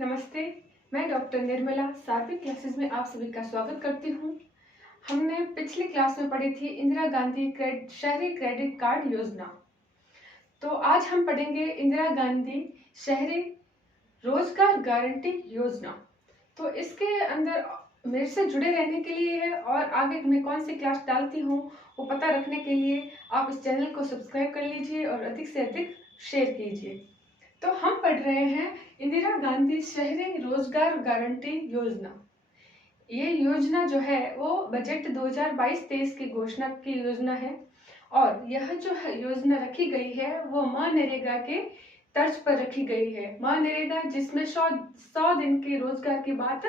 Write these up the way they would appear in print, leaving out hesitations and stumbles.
नमस्ते, मैं doctor Nirmala सार्विक classes में आप सभी का स्वागत करती हूँ। हमने पिछली क्लास में पढ़ी थी इंदिरा गांधी शहरी क्रेडिट कार्ड योजना। तो आज हम पढ़ेंगे इंदिरा गांधी शहरी रोजगार गारंटी योजना। तो इसके अंदर मेरे से जुड़े रहने के लिए है और आगे मैं कौन सी क्लास डालती हूँ वो पता रखने के लिए आप इस चैनल को सब्सक्राइब कर लीजिए और अधिक से अधिक शेयर कीजिए। तो हम पढ़ रहे हैं इंदिरा गांधी शहरी रोजगार गारंटी योजना। ये योजना जो है वो बजट 2022-23 की घोषणा की योजना है और यह जो है योजना रखी गई है वो मनरेगा के तर्ज पर रखी गई है। मनरेगा जिसमें 100 दिन के रोजगार की बात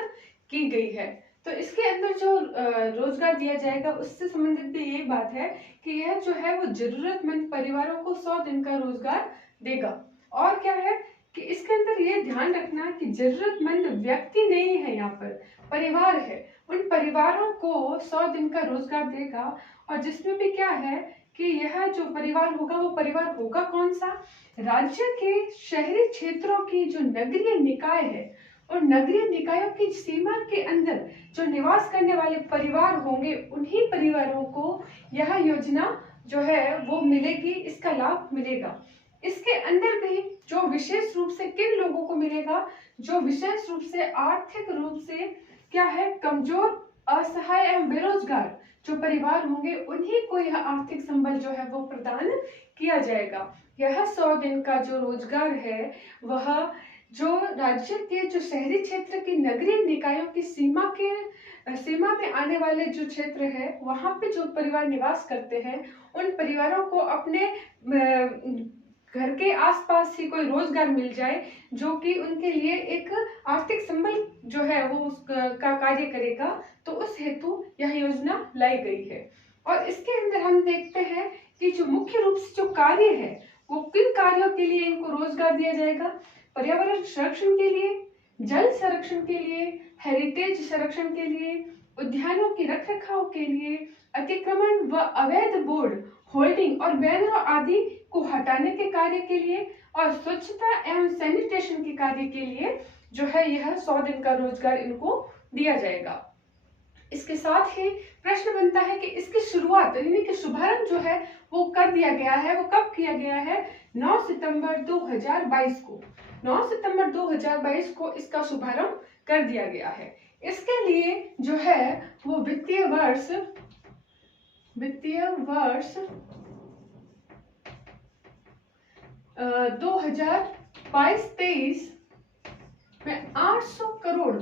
की गई है। तो इसके अंदर जो रोजगार दिया जाएगा उससे संबंधित भी यही बात है कि यह जो है वो जरूरतमंद परिवारों को 100 दिन का रोजगार देगा। और क्या है कि इसके अंदर ये ध्यान रखना कि जरूरतमंद व्यक्ति नहीं है, यहाँ पर परिवार है। उन परिवारों को 100 दिन का रोजगार देगा और जिसमें भी क्या है कि यह जो परिवार होगा वो परिवार होगा कौन सा, राज्य के शहरी क्षेत्रों की जो नगरीय निकाय है और नगरीय निकायों की सीमा के अंदर जो निवास करने वाले परिवार होंगे उन्हीं परिवारों को यह योजना जो है वो मिलेगी, इसका लाभ मिलेगा। इसके अंदर भी जो विशेष रूप से किन लोगों को मिलेगा, जो विशेष रूप से आर्थिक रूप से क्या है कमजोर, असहाय एवं बेरोजगार जो परिवार होंगे उन्हीं को यह आर्थिक संबल जो है वो प्रदान किया जाएगा। यह 100 दिन का जो रोजगार है वह जो राज्य के जो शहरी क्षेत्र की नगरीय निकायों की सीमा में आने वाले जो क्षेत्र है वहां पे जो परिवार निवास करते हैं उन परिवारों को अपने घर के आसपास ही कोई रोजगार मिल जाए जो कि उनके लिए एक आर्थिक संबल जो है वो उसका कार्य करेगा। तो उस हेतु यह योजना लाई गई है। और इसके अंदर हम देखते हैं कि जो मुख्य रूप से जो कार्य है वो किन कार्यों के लिए इनको रोजगार दिया जाएगा। पर्यावरण संरक्षण के लिए, जल संरक्षण के लिए, हेरिटेज संरक्षण के लिए, उद्यानों की रखरखाव के लिए, अतिक्रमण व अवैध बोर्ड होल्डिंग और बैनरों आदि को हटाने के कार्य के लिए और स्वच्छता एवं सैनिटेशन के कार्य के लिए जो है यह 100 दिन का रोजगार इनको दिया जाएगा। इसके साथ ही प्रश्न बनता है कि इसकी शुरुआत यानी कि शुभारंभ जो है वो कर दिया गया है, वो कब किया गया है? 9 सितंबर 2022 को। 9 सितंबर 2022 को इसका शुभारंभ कर दिया गया है। इसके लिए जो है वो वित्तीय वर्ष 2022-23 में 800 करोड़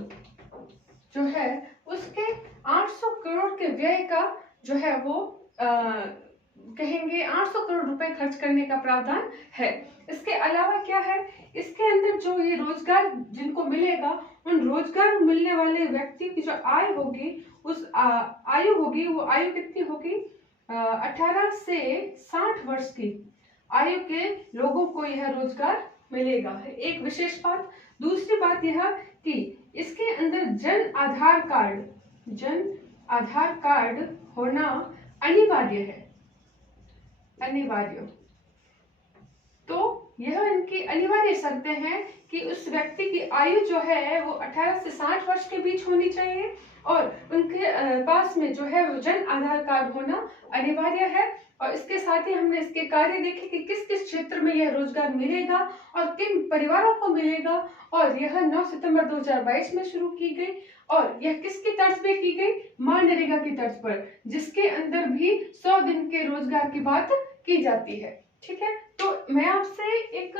जो है उसके 800 करोड़ के व्यय का जो है वो कहेंगे 800 करोड़ रुपए खर्च करने का प्रावधान है। इसके अलावा क्या है, इसके अंदर जो ये रोजगार जिनको मिलेगा उन रोजगार मिलने वाले व्यक्ति की जो आय होगी उस आयु होगी वो आयु कितनी होगी? 18 से 60 वर्ष की आयु के लोगों को यह रोजगार मिलेगा। एक विशेष बात। दूसरी बात यह कि इसके अंदर जन आधार कार्ड होना अनिवार्य है, अनिवार्य। तो यह इनकी अनिवार्य शर्तें हैं कि उस व्यक्ति की आयु जो है वो 18 से 60 वर्ष के बीच होनी चाहिए और उनके पास में जो है वो जन आधार कार्ड होना अनिवार्य है। और इसके साथ ही हमने इसके कार्य देखे कि किस किस क्षेत्र में यह रोजगार मिलेगा और किन परिवारों को मिलेगा। और यह 9 सितंबर 2022 में शुरू की गई और यह किसकी तर्ज पे की गई? मनरेगा की तर्ज पर, जिसके अंदर भी 100 दिन के रोजगार की बात की जाती है। ठीक है, तो मैं आपसे एक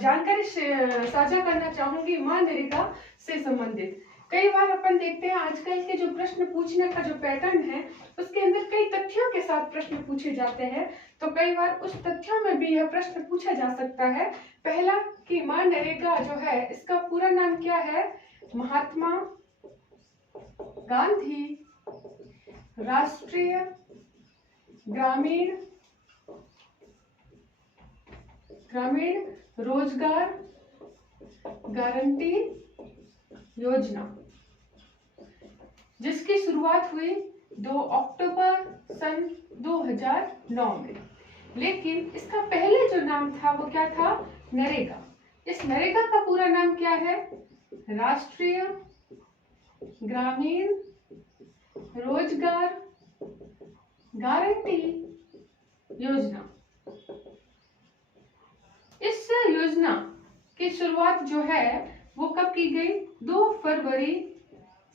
जानकारी साझा करना चाहूंगी मनरेगा से संबंधित। कई बार अपन देखते हैं आजकल के जो प्रश्न पूछने का जो पैटर्न है उसके अंदर कई तथ्यों के साथ प्रश्न पूछे जाते हैं। तो कई बार उस तथ्यों में भी यह प्रश्न पूछा जा सकता है। पहला कि मनरेगा जो है इसका पूरा नाम क्या है? महात्मा गांधी राष्ट्रीय ग्रामीण रोजगार गारंटी योजना, जिसकी शुरुआत हुई 2 अक्टूबर सन 2009 में। लेकिन इसका पहले जो नाम था वो क्या था? नरेगा। इस नरेगा का पूरा नाम क्या है? राष्ट्रीय ग्रामीण रोजगार गारंटी योजना। इस योजना की शुरुआत जो है वो कब की गई? 2 फरवरी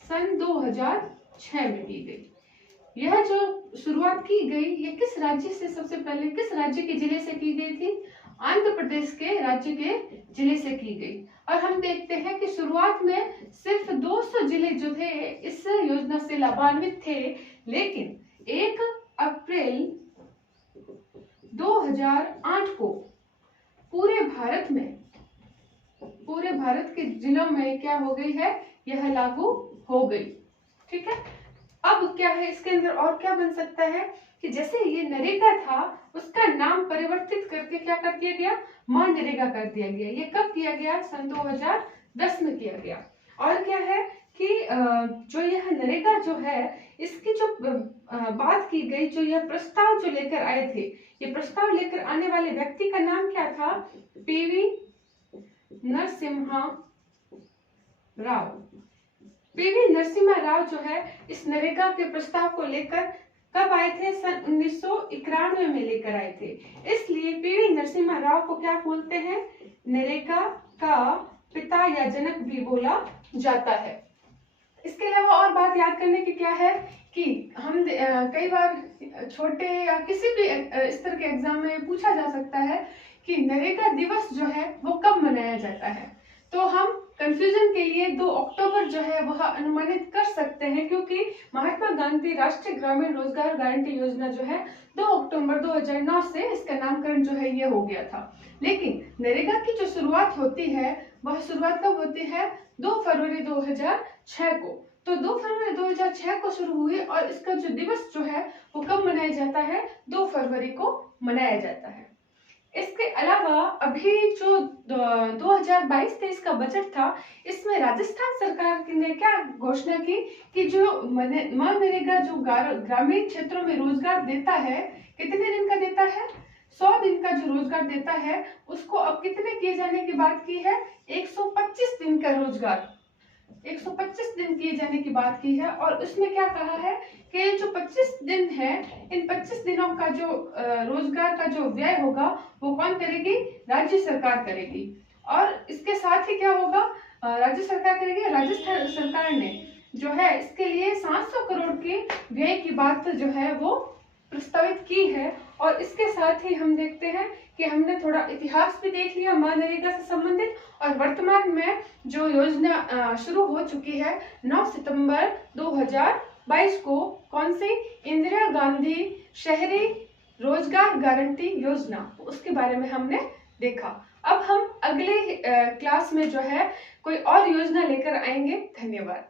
सन 2006 में की गई। यह जो शुरुआत की गई ये किस राज्य से, सबसे पहले किस राज्य के जिले से की गई थी? आंध्र प्रदेश के राज्य के जिले से की गई। और हम देखते हैं कि शुरुआत में सिर्फ 200 जिले जो थे इस योजना से लाभान्वित थे, लेकिन 1 अप्रैल 2008 को पूरे भारत के जिलों में क्या हो गई है? यह लागू हो गई। ठीक है। अब क्या है इसके अंदर और क्या बन सकता है कि जैसे ये नरेगा था उसका नाम परिवर्तित करके क्या कर दिया गया? मनरेगा कर दिया गया। ये कब किया गया? सन 2010 में किया गया। और क्या है कि जो यह नरेगा जो है इसकी जो बात की गई, जो यह प्रस्ताव जो लेकर आए थे, ये प्रस्ताव लेकर आने वाले व्यक्ति का नाम क्या था? पीवी नरसिम्हा राव। पीवी नरसिम्हा राव जो है इस नरेगा के प्रस्ताव को लेकर कब आए थे? सन 1991 में लेकर आए थे। इसलिए पीवी नरसिम्हा राव को क्या बोलते हैं? नरेगा का पिता या जनक भी बोला जाता है। इसके अलावा और बात याद करने की क्या है कि हम कई बार छोटे या किसी भी स्तर के एग्जाम में पूछा जा सकता है कि नरेगा दिवस जो है वो कब मनाया जाता है। तो हम कंफ्यूजन के लिए 2 अक्टूबर जो है वह अनुमानित कर सकते हैं, क्योंकि महात्मा गांधी राष्ट्रीय ग्रामीण रोजगार गारंटी योजना जो है 2 अक्टूबर 2009 से इसका नामकरण जो है ये हो गया था। लेकिन नरेगा की जो शुरुआत होती है वह शुरुआत कब होती है? 2 फरवरी 2006 को। तो 2 फरवरी 2006 को शुरू हुई और इसका जो दिवस जो है वो कब मनाया जाता है? 2 फरवरी को मनाया जाता है। इसके अलावा अभी जो 2022-23 का बजट था इसमें राजस्थान सरकार ने क्या घोषणा की कि जो मनरेगा जो ग्रामीण क्षेत्रों में रोजगार देता है, कितने दिन का देता है? 100 दिन का जो रोजगार देता है उसको अब कितने किए जाने की बात की है? 125 दिन का रोजगार 125 दिन किए जाने की बात की है। और उसमें क्या कहा है कि जो 25 दिन है, इन 25 दिनों का जो रोजगार का जो व्यय होगा वो कौन करेगी? राज्य सरकार करेगी। और इसके साथ ही क्या होगा? राज्य सरकार करेगी। राजस्थान सरकार ने जो है इसके लिए 700 करोड़ के व्यय की बात जो है वो प्रस्तावित की है। और इसके साथ ही हम देखते हैं कि हमने थोड़ा इतिहास भी देख लिया मनरेगा से संबंधित, और वर्तमान में जो योजना शुरू हो चुकी है 9 सितंबर 2022 को, कौन सी? इंदिरा गांधी शहरी रोजगार गारंटी योजना, उसके बारे में हमने देखा। अब हम अगले क्लास में जो है कोई और योजना लेकर आएंगे। धन्यवाद।